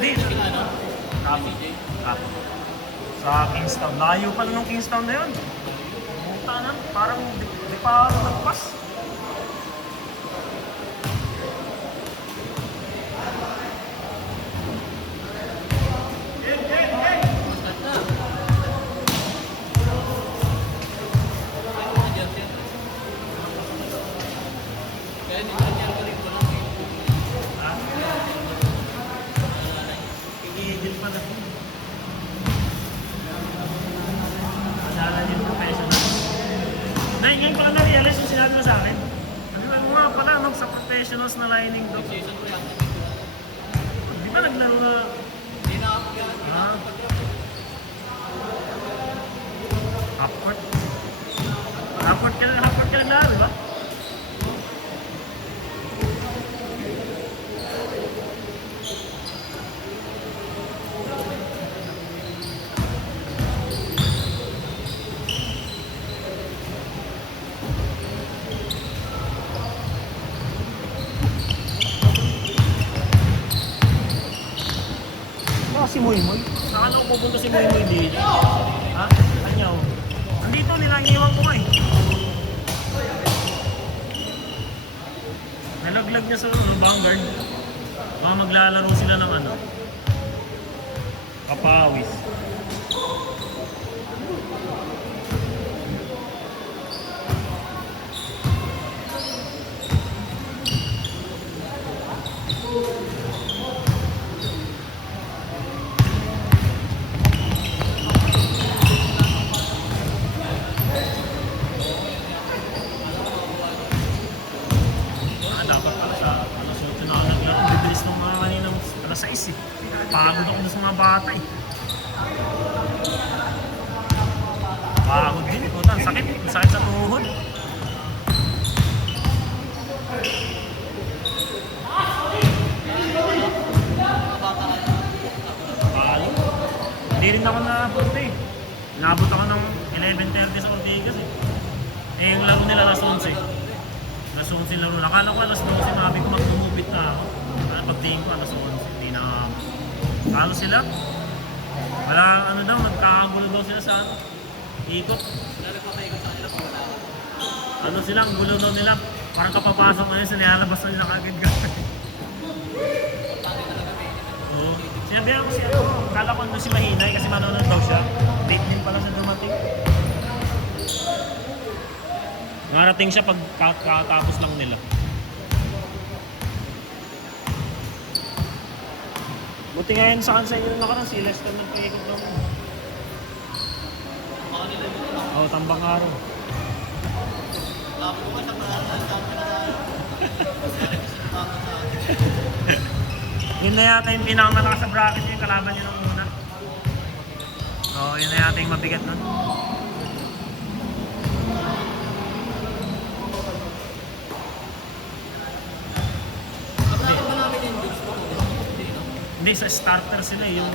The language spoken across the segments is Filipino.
Hindi. Kapo. Sa Kingstown. Layo pa lang ng Kingstown na yun. Puta na. Parang di pa nagpas. Igigil pa na. Masala yung professional. Ngayon ko lang na-realize yung sinabi mo sa akin. Sabi ko nga pala, sa professionals na lining doon. Di ba naglaro na? Hindi na ako yan. Half-court. Half-court ka lang na, di ba? Si Moymoy? Saan ako pupunta si Moymoy dito? Ha? Anyaw? Andito nila, iniwan ko nga eh. Nalaglag niya sa Vanguard. Baka maglalaro sila ng ano? Kapawis. Dapat pala sa alas 8 na ako naglaro. Bibilis ng mga kaninang alas 6 eh. Pagod ako na sa mga bata eh. Pagod din eh. Puta, ang sakit. Ang sakit sa tuhod. Palo. Hindi rin ako napunta eh. Inabot ako ng 11:30 sa Ortigas eh. Eh yung laro nila alas 11. Alas 11 laro. Nakala ko alas 12, sabi ko magmumupit na ako. Pagtingin ko alas 11, hindi na kalo sila. Wala ano daw, nagkakagulo daw sila sa ano, ikot. Ano sila, ang gulo daw nila. Parang kapapasok na yun, nilalabas na nila kagad gagawin. Oo. Sinabihan ko siya, kala ko si Mahinay kasi manonood daw siya. Late din pala siya dumating. Narating siya pag kakatapos lang nila. Buti nga yun sa kansa yun nakarang si Lester nagpaikot daw. Oo, tambang araw. Yun na yata yung pinakamalakas sa bracket yung kalaban niya nung una. Oo, yun na yata yung mabigat nun. Hindi, sa starter sila yung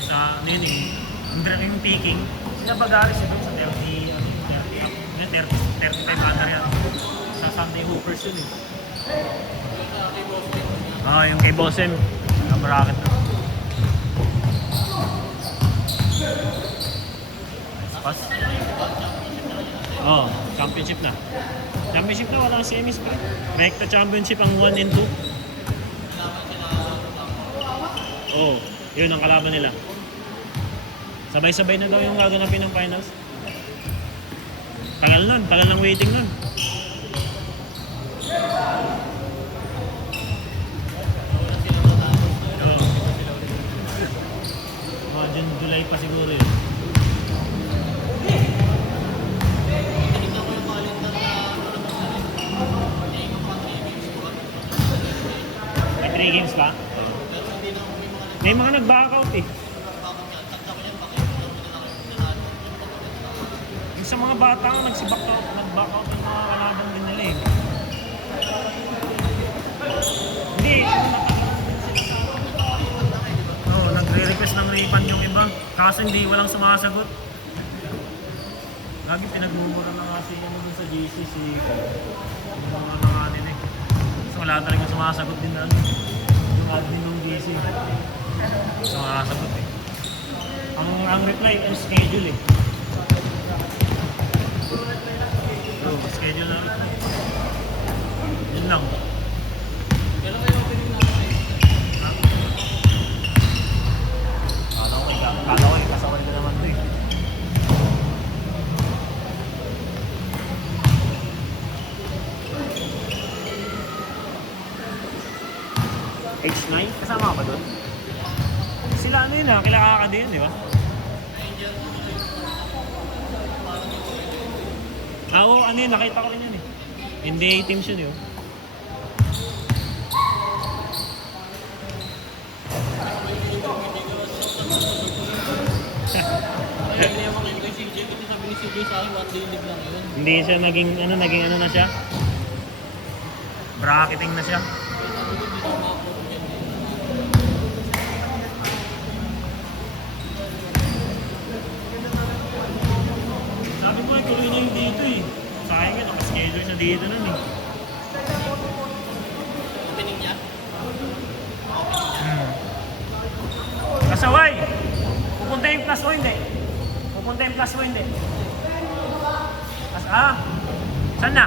sa yung picking. Sila Bagaris doon sa 35 under yan. Sa Sunday Hoopers yun eh. Yung kay Bossem. Ang bracket na. Pas? Championship na. Championship na, walang semis pa. Recta championship ang 1 and 2. Yun ang kalaban nila. Sabay-sabay na daw yung gaganapin ng finals. Tagal ng waiting nun. June, July pa siguro yun. May 3 games pa? May mga nag-backout eh. Yung sa mga bata nga nag-backout yung mga kalaban din nila eh. Hindi. Nagre-request ng refund yung iba. Kaso hindi, walang sumasagot. Lagi pinagmumura na kasi yung dun sa GCC. Yung mga nanganin eh. So wala talagang sumasagot din na yung admin ng GC. So, makasagot eh. Ang reply ang schedule eh. So, schedule na reply. Yun lang. Kailan kayo opening natin? Kala ko eh, kasaway ko naman ito eh. H9? Kasama ka ba doon? Sila ano yun ah, kila Kakadi yun, di ba? Oo, ano yun, nakita ko rin yun eh. NBA teams yun eh. Hindi naman kayo kay CJ kasi sabi ni CJ sa akin, one day leave lang yun. Hindi siya naging ano na siya? Bracketing na siya. Sabi ko, hindi na makapunod yan eh. Sabi ko, tuloy na yung dito eh. Sayang yun, nakaschedule siya dito nun eh. Opening niya? Kasaway! Pupunta yung plus o hindi? Pupunta yung plus o hindi? Saan na?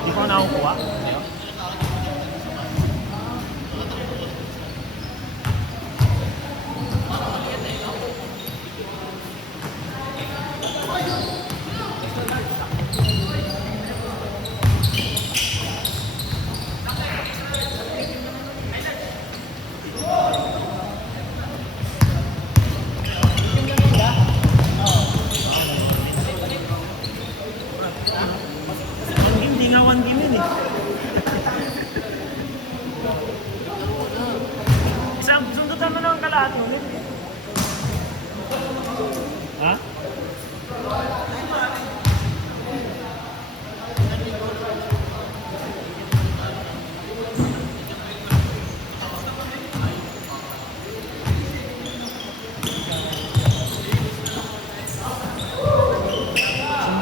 Hindi ko nakukuha. Hindi nga one game yun eh. Isang sundutan mo lang ang kalahati ulit eh. Ha?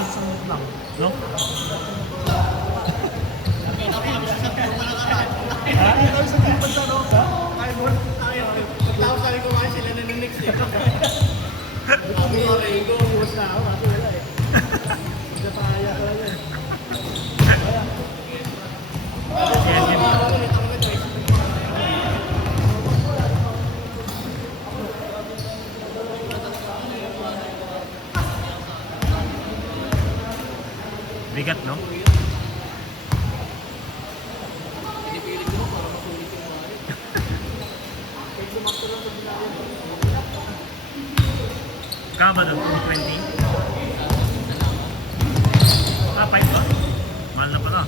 Sundot lang, no? Pagtapos sabi ko kasi sila na ng next eh. Sabi ko rin ko, buwas na ako kasi wala eh. Hindi pa kaya ko lang eh. Bigat, no? Pinipilit ko para masulit yung mga rin. Pag sumakto lang sa binayan. Kaya ba doon? 20? 5 ba? Mahal na pala.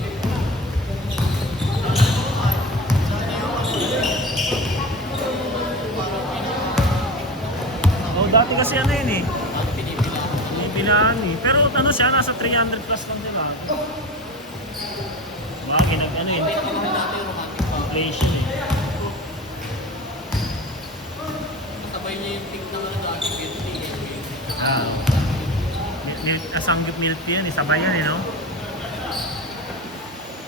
Oh, dati kasi ano yun eh. Pinipilaan eh. Pero ano siya, nasa 300 plus lang nila. Baka ano yun. Inflation eh. Sabay niya yung pick ng ano dati, 50. Kasanggip milk tea yan eh. Sabay yan eh, no?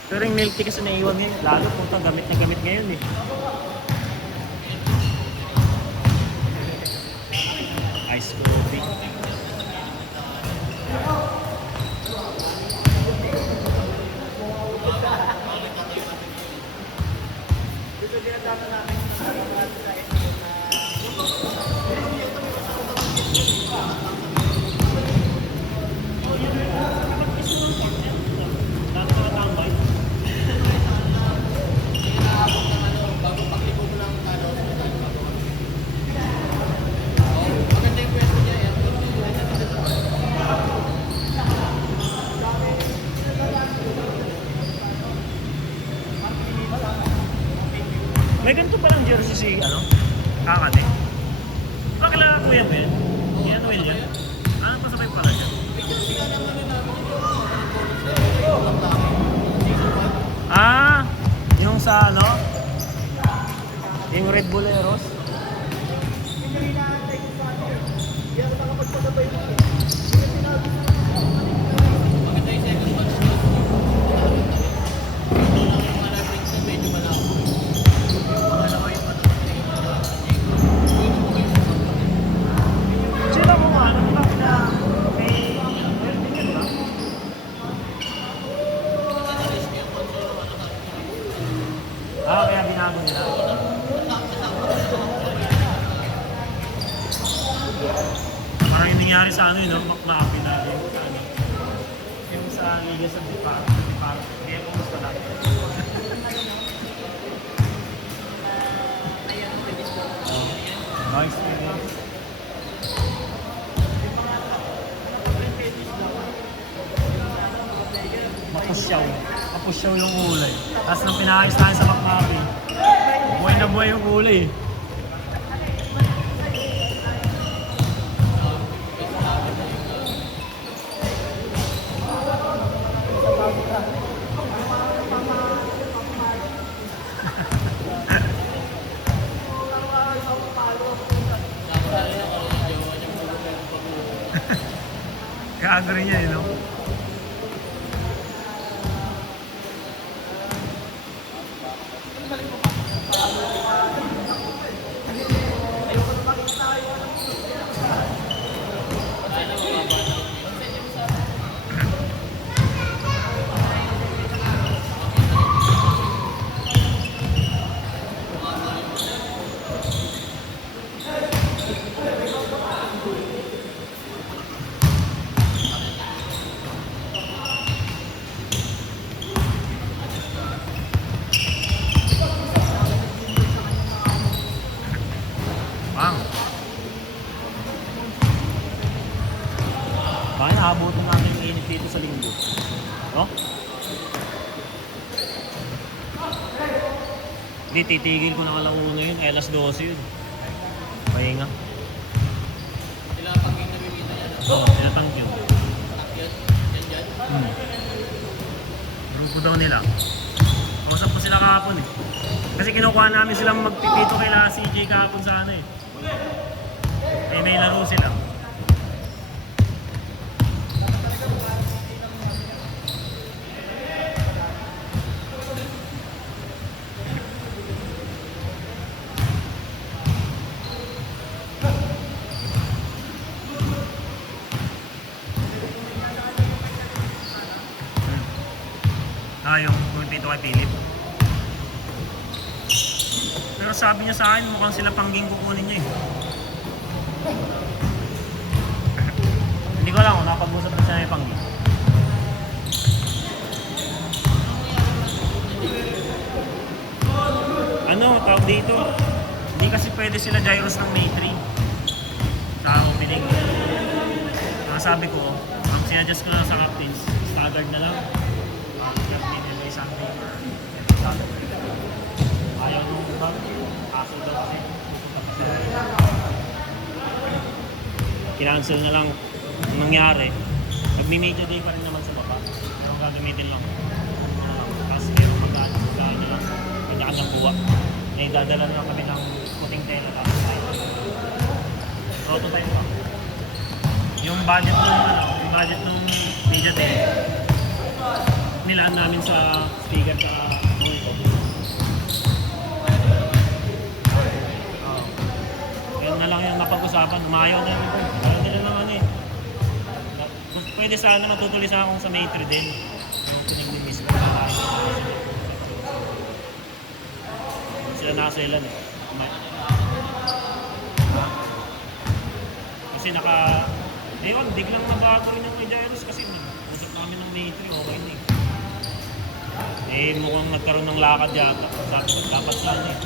Pero yung milk tea kasi naiwan ngayon. Lalo punta gamit na gamit ngayon eh. Ice coffee. sa ano? Yung Red Bulleros? Sila mo nga, ano ba na may... Kaya binago nila. Parang yung nangyari sa ano yun, no? Maklapi na yung ano. Yung sa Liga sa Depart. Kaya kumusta na? Nice. Mapusyaw yung kulay. Tapos nung pinakayos tayo sa Macnabi, buhay na buhay yung kulay eh. Gago rin niya eh, no? Bang! Bakit naabutin natin yung init dito sa linggo? No? Hindi, titigil ko na alauna yun. Ay, alas 12 yun. Pahinga. Sila pag may namimita yan. Oo, tinatang yun. Grupo daw nila. Kausap ko sila kahapon eh. Kasi kinukuha namin silang magpipito kay CJ kahapon sa ano eh. May laro sila. Yung pumipito kay Philip. Pero sabi niya sa akin, mukhang sila Pangging kukunin niya eh. Hindi ko alam kung nakapag-usap na siya may Pangging. Ano, tawag dito? Hindi kasi pwede sila gyros ng May 3 sa opening. Sabi ko, ang sinadjust ko lang sa captains, standard na lang. Captain and may something or Saturday. Ayaw nung bag, aso daw kasi kinancel na lang ang nangyari. Nagmi-media day pa rin naman sa baba. Pero ang gagamitin lang. Tapos meron magdaan nyo lang. Kanya-kanyang buwa. May dadala na lang kami ng puting tela. Tapos prototype lang. Yung budget nung media day, nilaan namin sa speaker sa monitor. Yan na lang yung napag-usapan. Umayaw na yun. Ayaw nila naman eh. Pwede sana matutuloy sa akong sa May 3 din. Yung pinag-miss ko. Sila nakaselan eh. Kasi ewan, biglang nabago rin yung kay Jairus kasi usap namin ng May 3, okay na eh. Mukhang nagkaroon ng lakad yata. Dapat sana eh.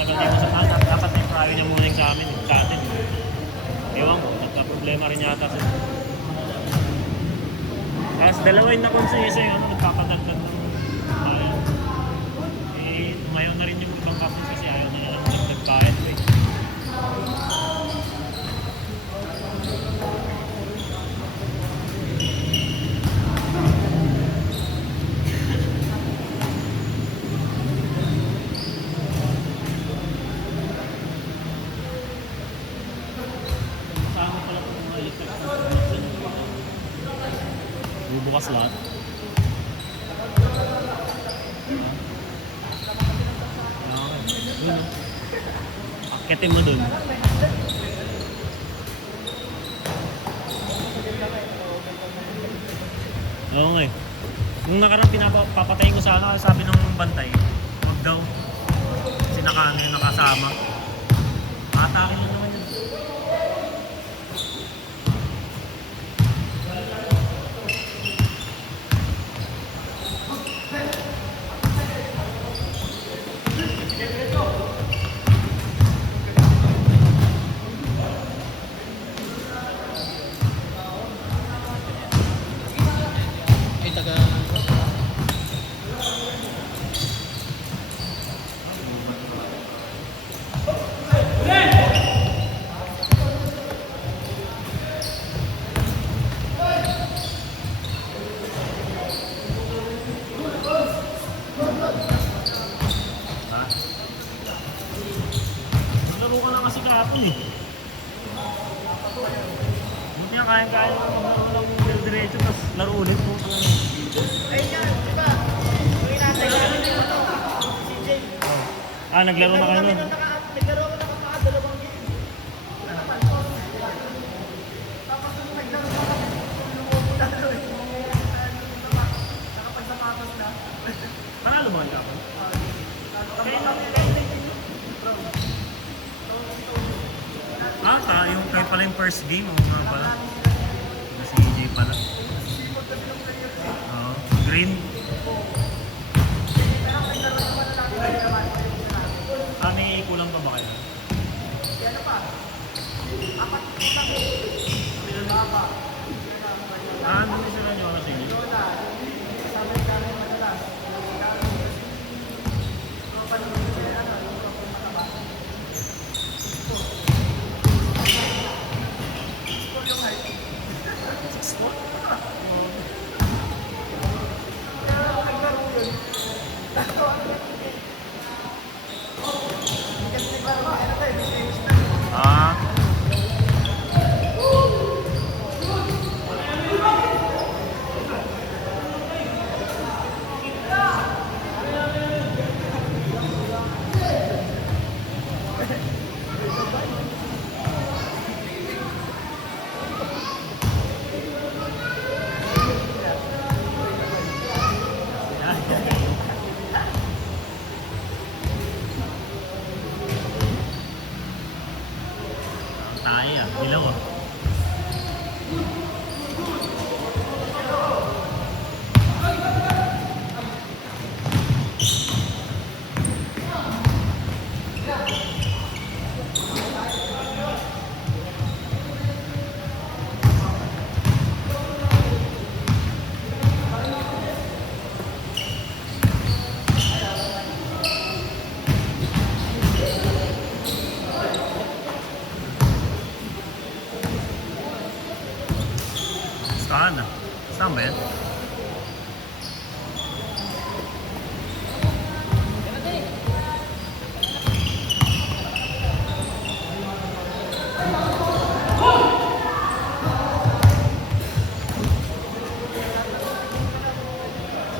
Matagal din sa anak. Dapat may prior niya muna yung sa amin. Sa atin. Ewan ko, nagka-problema rin yata sa... Tapos dalawa yung nakonsensya yung nagpapadagdag ng ayaw. Umayaw na rin yung ibang kapos kasi ayaw na lang nagpagbayad eh. Bubukas lahat. Yun, no? Akitin mo dun. Oo nga eh. Nung nakarang pinapapatayin ko sana, sabi ng bantay, wag daw. Kasi nakasama. Atake lang naman yun. Ay, taga... Ha? Maglaro ka lang kasi kahapon eh. Buti nga kaya-kaya lang maglaro ng diretso tapos laro ulit po. Ayun nga, di ba? Yung inatay namin yung ano, si CJ. Ah, naglaro na kayo nun. Naglaro ko na dalawang game. Ano naman, tapos nung naglaro ko kami, lumubo na daw eh. Nakapagsapatos na. Panalo mo kayo ako? Yung kayo pala yung first game, o nga pala. Si EJ pala. Oo, green. May kulang pa ba kayo? Ano yung sila nyo kasi? Ah. Tayo ah, ilaw ah. Saan ah? Saan ba yan?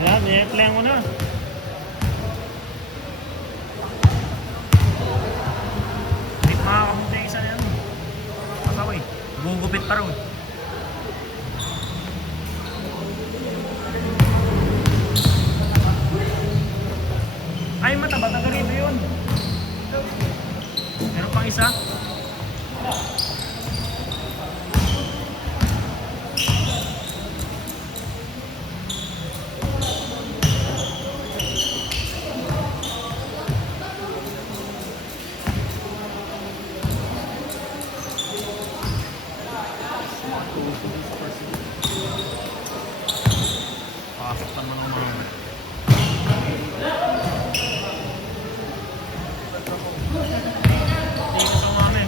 Yan, i-play mo na. Hindi makakapunta yung isa na yan. Pasaway. Gugupit pa rin. Ay, mataba. Taga rito yun. Meron pang isa. Pasok naman ng mga hindi ko sa umamin.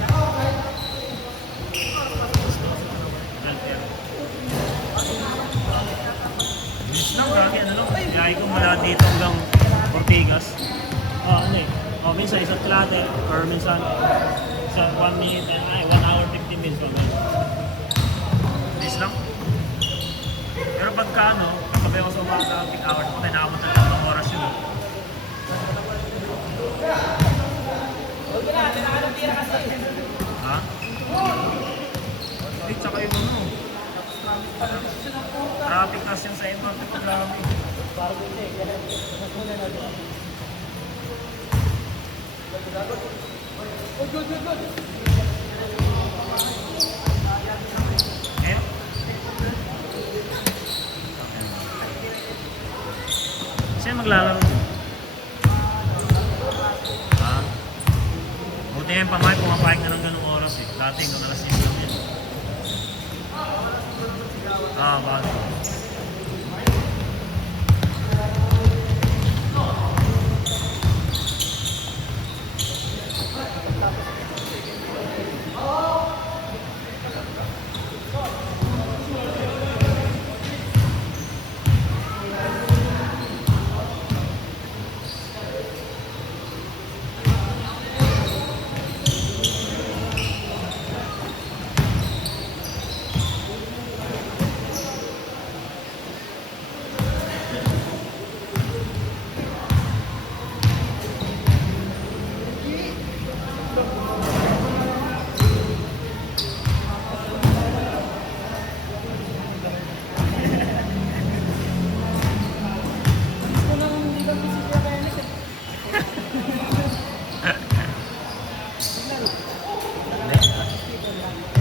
Bilis lang, gagi. Ano lang? Ilahi ko mula dito hanggang Ortigas. Ano eh. Minsan isa't klate or minsan sa 1 minute, 1 hour 15 minutes pa. Bilis lang. Pero pagka pa, nakabot ng 3 oras yun. Ha? Eh, tsaka yung ano. Traffic kasi yung sa MRT programa. Eh? Sino maglalaro? Ha? Buti nga yung pamay, pumapahig na ng ganung oras eh. Dati hanggang alas 6 lang yun. Ah, bago.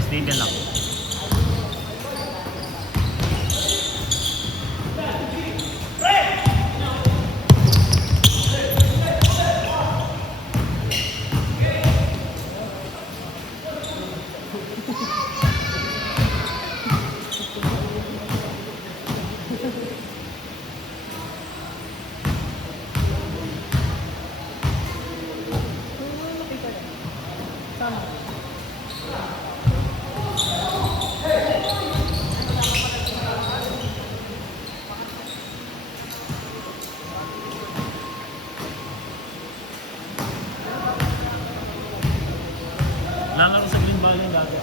Steven lang. Lalaro sa Green Valley dati.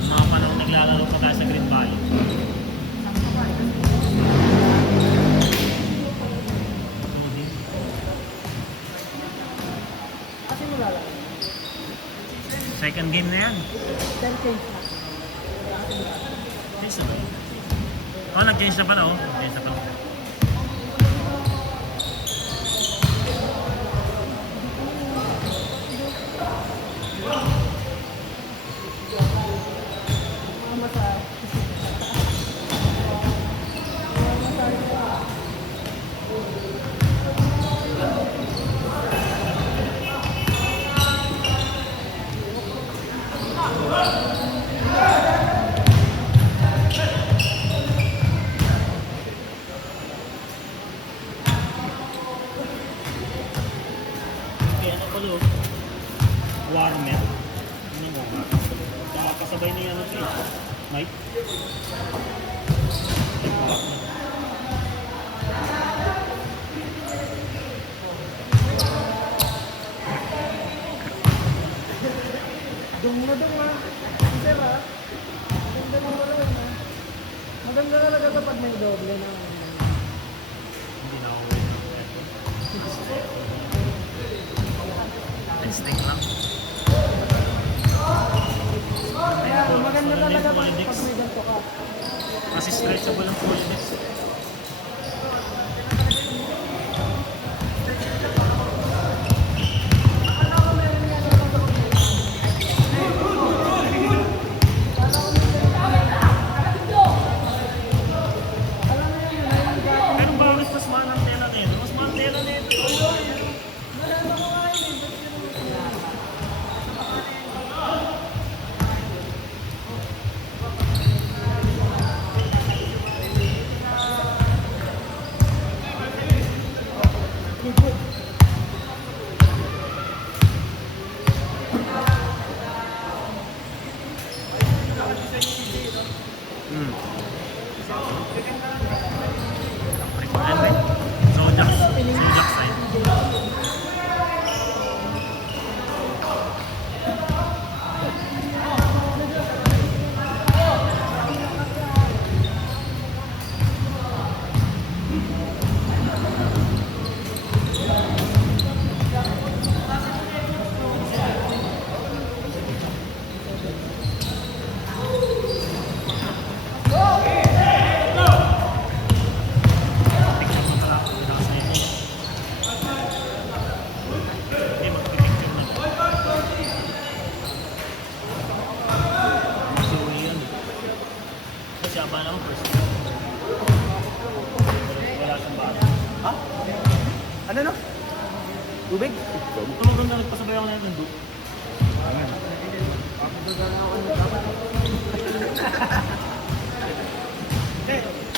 Mga panahon naglalaro pa tayo sa Green Valley. Kasi mulala. Second game na yan. 10 change na. Change na ba? Oh, nag-change na pala oh. Nag-change na pala. Kaya ano pala oh. Warmer. Ano mo? Kasabay na yan ito eh. Mike? Dung na sir ha. Maganda mo wala na. Maganda talaga kapag may doble na. Hindi na ako instinct lang. Kaya maganda talaga pag may ganito ka. Kasi stretchable ang full disc. Pero bakit mas mahal ang tela nito? Mas mahal ang tela nito.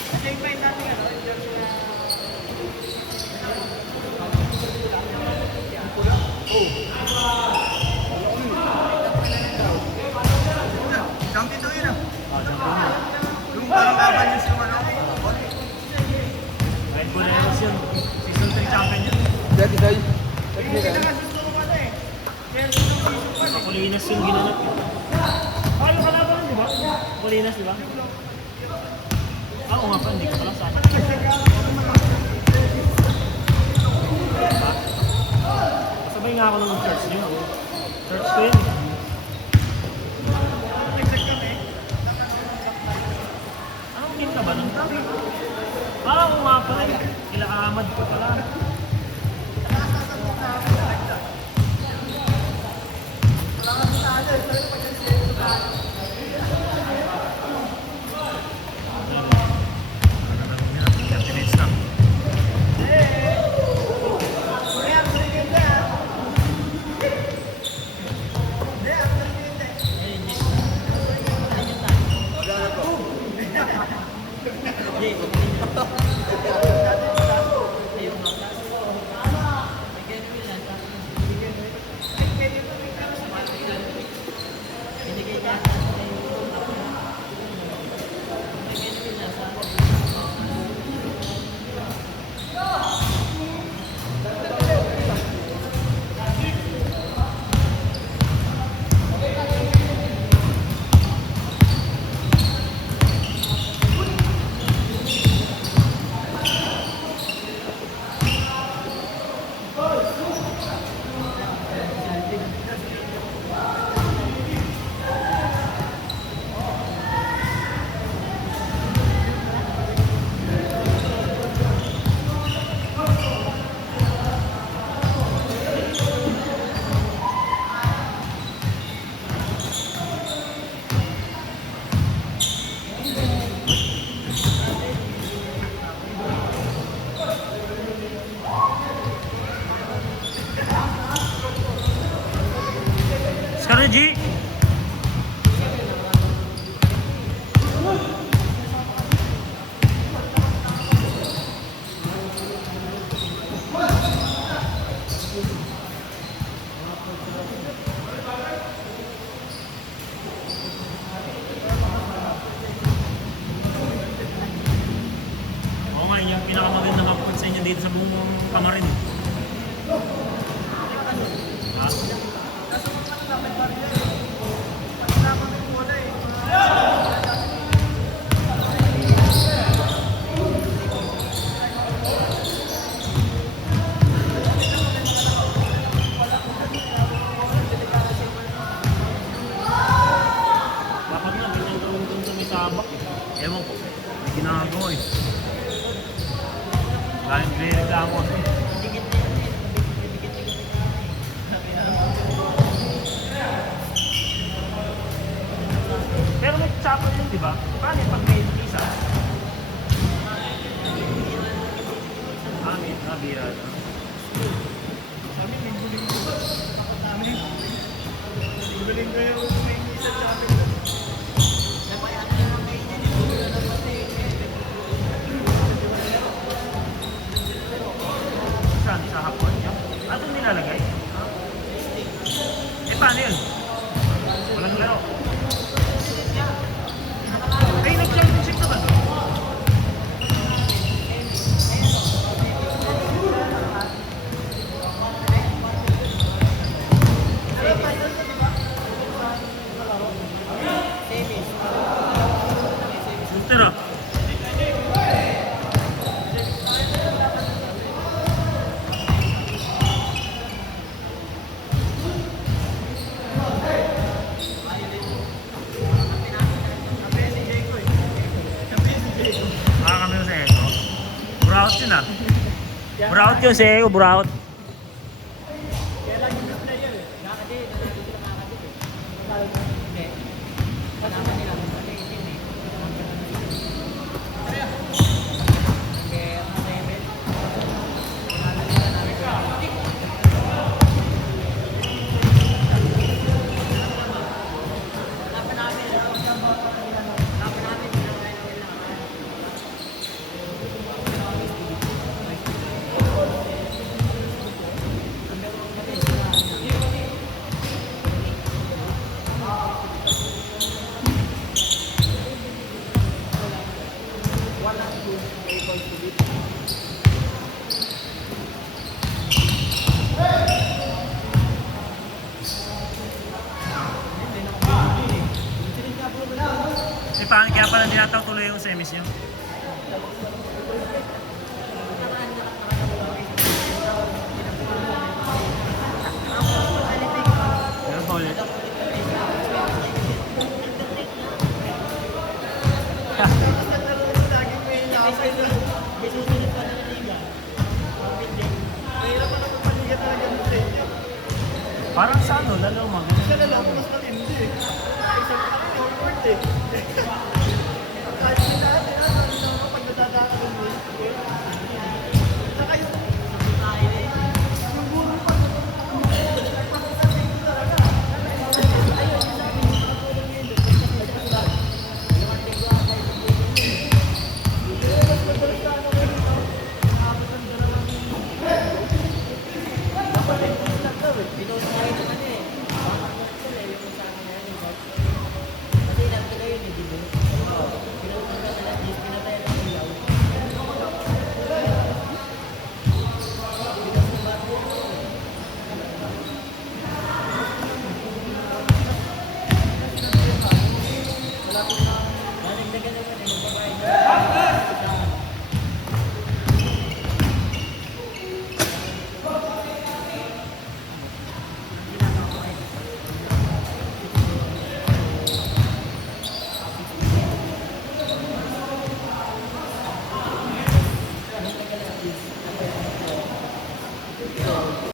Kasi yung mind natin ano, yung jersey na... Champion to yun ah. Champion na. Yung parang laban yung si ano. Red Boleros yun. Season 3 champion yun. Dati tayo. Gusto ko pala eh. Jersey ng season Sa Colinas yung ginanap yun. Ah, yung kalaban nun, di ba? Colinas, di ba? Ah, oo nga pa, hindi ka pala sa akin. Kasabay nga ako ng church niyo. Church ko yun. Anong team ka ba nun? Ah, oo nga pala. Kila Ahmad ko pala. Scarlet Oo nga, yung pinakamagandang upload sa inyo dito sa buong kamarin. Ha? Dapat nga, pinagawin doon sa may sabak eh. Ewan ko, may ginagawa eh. Galing reklamo eh. Pero may chapel yun, di ba? Paano yung pag may isa? May nabira. Sa amin, may buling ko. Buling ko yung may isa sa amin. Saan? Sa hapon niya? Ano nilalagay? Eh, paano yun? Walang laro. Ay, nag-championship na ba? Punter ah. Kami sa Eko. Buraut yun ah. Buraut yun sa Eko, buraut. kaya pala nilatang tuloy yung semis niyo. Meron pa ulit. Laging may nakasay na. Mahirap na magpapaligan talaga ng tenyo. Parang sa ano, lalo mag. Siya na lang mas matindi eh. Isang kami forward eh. Kahit hindi natin, ano, pag nadadaan mo,